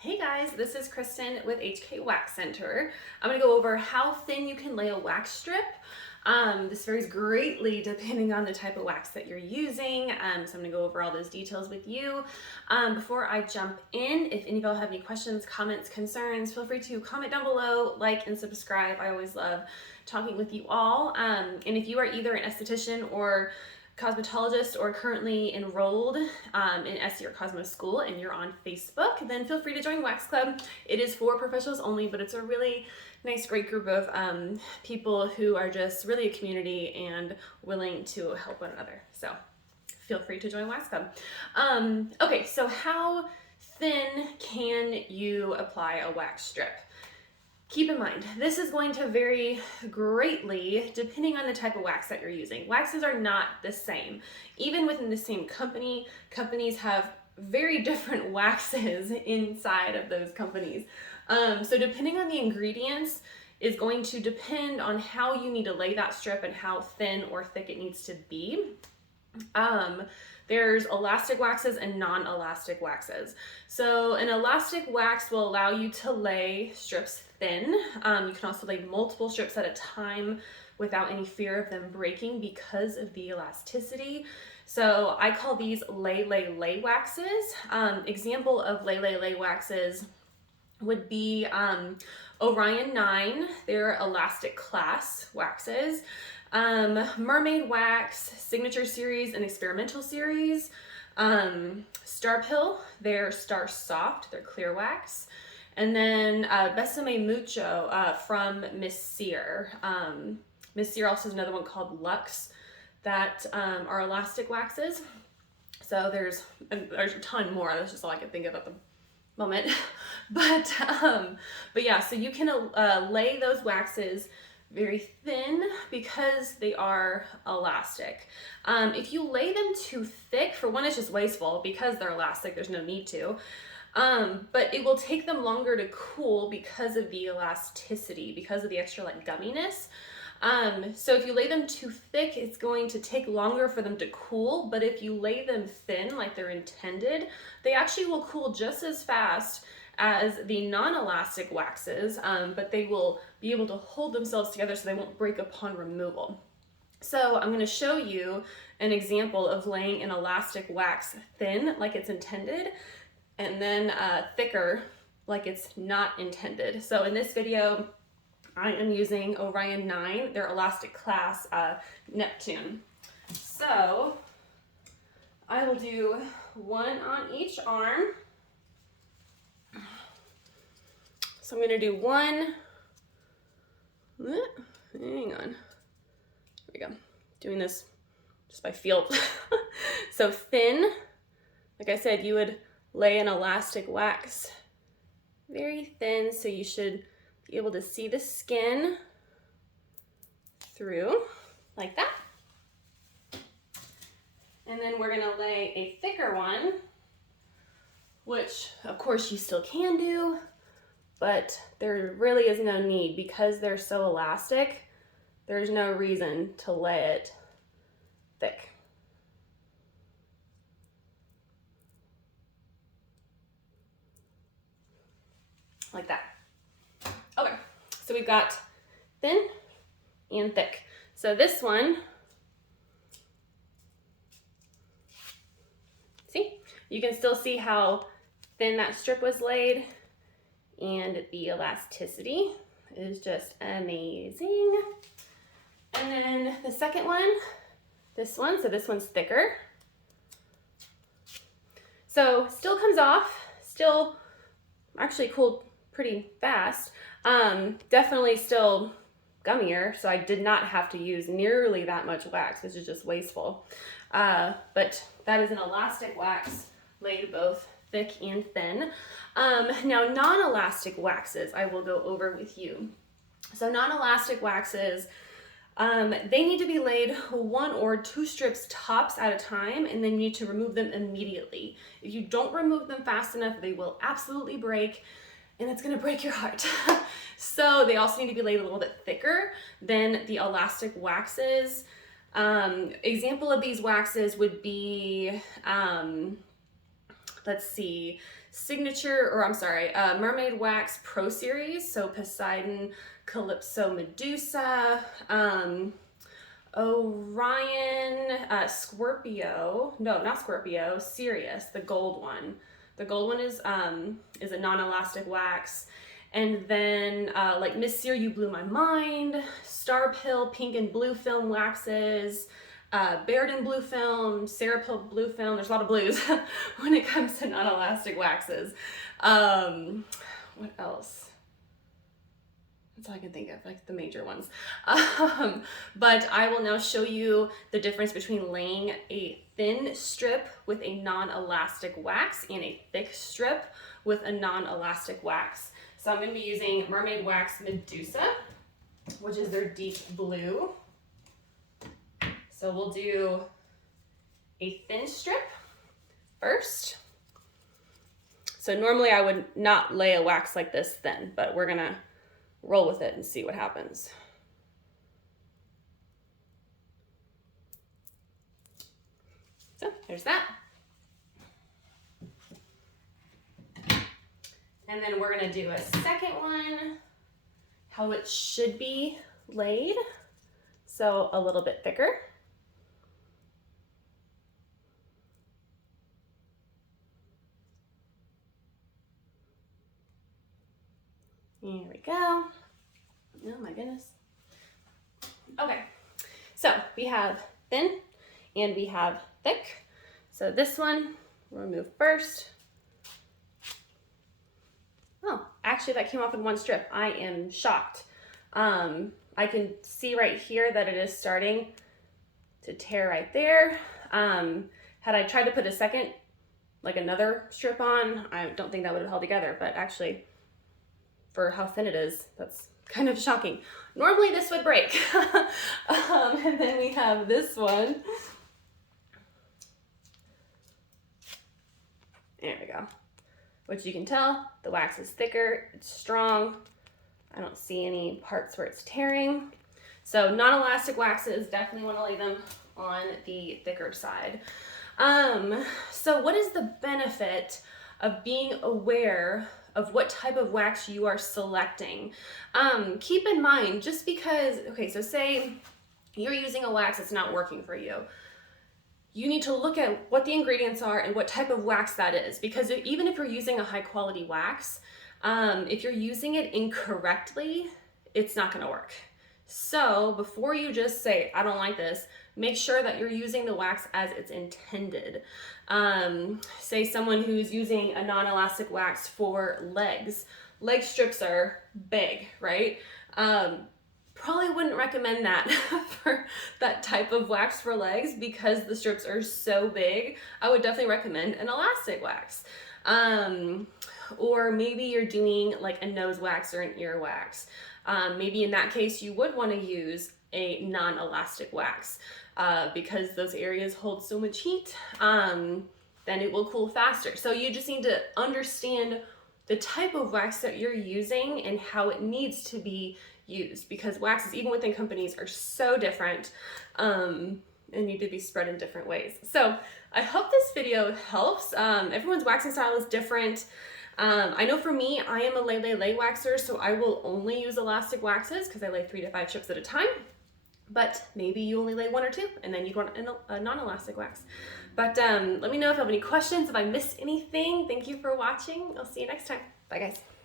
Hey guys, this is Kristen with HK Wax Center. I'm going to go over how thin you can lay a wax strip. This varies greatly depending on the type of wax that you're using. So I'm going to go over all those details with you. Before I jump in, if any of y'all have any questions, comments, concerns, feel free to comment down below, like, and subscribe. I always love talking with you all. And if you are either an esthetician or cosmetologist or currently enrolled in SE or Cosmo School and you're on Facebook, then feel free to join Wax Club. It is for professionals only, but it's a really nice, great group of people who are just really a community and willing to help one another. So feel free to join Wax Club. Okay, so how thin can you apply a wax strip? Keep in mind, this is going to vary greatly depending on the type of wax that you're using. Waxes are not the same. Even within the same company, companies have very different waxes inside of those companies. So depending on the ingredients is going to depend on how you need to lay that strip and how thin or thick it needs to be. There's elastic waxes and non-elastic waxes. So an elastic wax will allow you to lay strips thin. You can also lay multiple strips at a time without any fear of them breaking because of the elasticity. So I call these lay waxes. Example of lay waxes would be Orion 9, they're elastic class waxes. Mermaid wax, signature series, and experimental series. Star Pill, they're Star Soft, they're clear wax. And then Besame Mucho from Miss Sear. Miss Sear also has another one called Luxe that are elastic waxes. So there's a ton more. That's just all I can think of at the moment. But yeah, so you can lay those waxes very thin because they are elastic. If you lay them too thick, for one, it's just wasteful because they're elastic. There's no need to. But it will take them longer to cool because of the elasticity, because of the extra like gumminess. So if you lay them too thick, it's going to take longer for them to cool. But if you lay them thin, like they're intended, they actually will cool just as fast as the non-elastic waxes, but they will be able to hold themselves together so they won't break upon removal. So I'm going to show you an example of laying an elastic wax thin like it's intended, and then thicker like it's not intended. So in this video, I am using Orion 9, their elastic class Neptune. So I will do one on each arm. So I'm going to do one, hang on, here we go, doing this just by feel. So thin, like I said, you would lay an elastic wax very thin, so you should be able to see the skin through like that. And then we're going to lay a thicker one, which of course you still can do, but there really is no need because they're so elastic. There's no reason to lay it thick. Like that. Okay, so we've got thin and thick. So this one, see, you can still see how thin that strip was laid, and the elasticity is just amazing. And then the second one, this one, so this one's thicker. So still comes off, still actually cooled pretty fast. Definitely still gummier, so I did not have to use nearly that much wax, which is just wasteful. But that is an elastic wax laid both thick and thin. Now non-elastic waxes I will go over with you. So non-elastic waxes, they need to be laid one or two strips tops at a time, and then you need to remove them immediately. If you don't remove them fast enough, they will absolutely break, and it's gonna break your heart. So they also need to be laid a little bit thicker than the elastic waxes. Example of these waxes would be, let's see, signature, or I'm sorry, Mermaid Wax Pro Series. So Poseidon, Calypso, Medusa, Orion, Scorpio, no, not Scorpio, Sirius, the gold one. The gold one is a non-elastic wax. And then like Miss Sear, You Blew My Mind, Star Pill, pink and blue film waxes, Baird blue film, Sarah Pill blue film. There's a lot of blues when it comes to non-elastic waxes. What else? That's all I can think of, like the major ones. But I will now show you the difference between laying a thin strip with a non-elastic wax and a thick strip with a non-elastic wax. So I'm going to be using Mermaid Wax Medusa, which is their deep blue. So we'll do a thin strip first. So normally I would not lay a wax like this thin, but we're going to roll with it and see what happens. So there's that. And then we're gonna do a second one, how it should be laid. So a little bit thicker. Here we go. Oh my goodness. Okay, so we have thin and we have thick. So this one we'll remove first. Oh, actually that came off in one strip. I am shocked. I can see right here that it is starting to tear right there. Had I tried to put a second, like another strip on, I don't think that would have held together, but actually for how thin it is, that's kind of shocking. Normally this would break. And then we have this one. There we go. Which you can tell, the wax is thicker, it's strong. I don't see any parts where it's tearing. So non-elastic waxes, definitely want to lay them on the thicker side. So what is the benefit of being aware of what type of wax you are selecting? Keep in mind, just because, okay, so say you're using a wax that's not working for you. You need to look at what the ingredients are and what type of wax that is, because even if you're using a high quality wax, if you're using it incorrectly, it's not going to work. So before you just say, I don't like this, make sure that you're using the wax as it's intended. Say someone who's using a non-elastic wax for legs. Leg strips are big, right? Probably wouldn't recommend that for that type of wax for legs because the strips are so big. I would definitely recommend an elastic wax. Or maybe you're doing like a nose wax or an ear wax. Maybe in that case you would want to use a non-elastic wax because those areas hold so much heat, then it will cool faster. So you just need to understand the type of wax that you're using and how it needs to be used, because waxes, even within companies, are so different and need to be spread in different ways. So I hope this video helps. Everyone's waxing style is different. I know for me, I am a lay waxer, so I will only use elastic waxes because I lay 3 to 5 chips at a time. But maybe you only lay 1 or 2 and then you'd want a non-elastic wax. But let me know if you have any questions, if I missed anything. Thank you for watching. I'll see you next time. Bye guys.